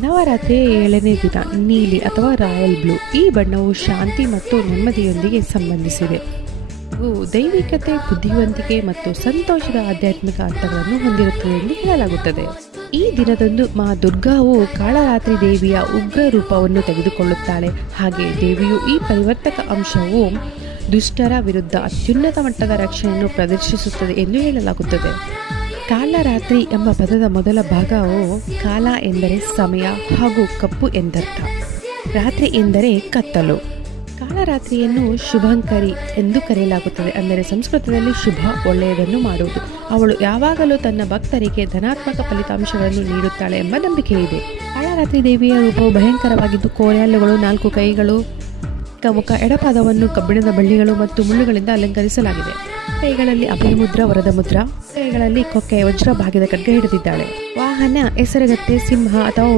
ನವರಾತ್ರಿಯ ಏಳನೇ ದಿನ, ನೀಲಿ ಅಥವಾ ರಾಯಲ್ ಬ್ಲೂ. ಈ ಬಣ್ಣವು ಶಾಂತಿ ಮತ್ತು ನೆಮ್ಮದಿಯೊಂದಿಗೆ ಸಂಬಂಧಿಸಿದೆ. ಹಾಗೂ ದೈವಿಕತೆ, ಬುದ್ಧಿವಂತಿಕೆ ಮತ್ತು ಸಂತೋಷದ ಆಧ್ಯಾತ್ಮಿಕ ಅರ್ಥಗಳನ್ನು ಹೊಂದಿರುತ್ತದೆ ಎಂದು ಹೇಳಲಾಗುತ್ತದೆ. ಈ ದಿನದಂದು ಮಾ ದುರ್ಗಾವು ಕಾಳರಾತ್ರಿ ದೇವಿಯ ಉಗ್ರ ರೂಪವನ್ನು ತೆಗೆದುಕೊಳ್ಳುತ್ತಾಳೆ. ಹಾಗೆ ದೇವಿಯು ಈ ಪರಿವರ್ತಕ ಅಂಶವು ದುಷ್ಟರ ವಿರುದ್ಧ ಅತ್ಯುನ್ನತ ಮಟ್ಟದ ರಕ್ಷಣೆಯನ್ನು ಪ್ರದರ್ಶಿಸುತ್ತದೆ ಎಂದು ಹೇಳಲಾಗುತ್ತದೆ. ಕಾಲರಾತ್ರಿ ಎಂಬ ಪದದ ಮೊದಲ ಭಾಗವು ಕಾಲ ಎಂದರೆ ಸಮಯ ಹಾಗೂ ಕಪ್ಪು ಎಂದರ್ಥ. ರಾತ್ರಿ ಎಂದರೆ ಕತ್ತಲು. ಕಾಲರಾತ್ರಿಯನ್ನು ಶುಭಂಕರಿ ಎಂದು ಕರೆಯಲಾಗುತ್ತದೆ. ಅಂದರೆ ಸಂಸ್ಕೃತದಲ್ಲಿ ಶುಭ, ಒಳ್ಳೆಯದನ್ನು ಮಾಡುವುದು. ಅವಳು ಯಾವಾಗಲೂ ತನ್ನ ಭಕ್ತರಿಗೆ ಧನಾತ್ಮಕ ಫಲಿತಾಂಶಗಳನ್ನು ನೀಡುತ್ತಾಳೆ ಎಂಬ ನಂಬಿಕೆ ಇದೆ. ಕಾಳರಾತ್ರಿ ದೇವಿಯ ರೂಪವು ಭಯಂಕರವಾಗಿದ್ದು ಕೋರೆಹಲ್ಲುಗಳು ನಾಲ್ಕು ಕೈಗಳು ಮುಖ ಎಡಪಾದವನ್ನು ಕಬ್ಬಿಣದ ಬಳ್ಳಿಗಳು ಮತ್ತು ಮುಳ್ಳುಗಳಿಂದ ಅಲಂಕರಿಸಲಾಗಿದೆ. ಕೈಗಳಲ್ಲಿ ಅಭಯಮುದ್ರ ವರದ ಮುದ್ರ. ಕೈಗಳಲ್ಲಿ ಕೊಕ್ಕೆ ವಜ್ರ ಭಾಗ್ಯದ ಖಡ್ಗ ಹಿಡಿದಿದ್ದಾಳೆ. ವಾಹನ ಹೆಸರಗತ್ತೆ ಸಿಂಹ ಅಥವಾ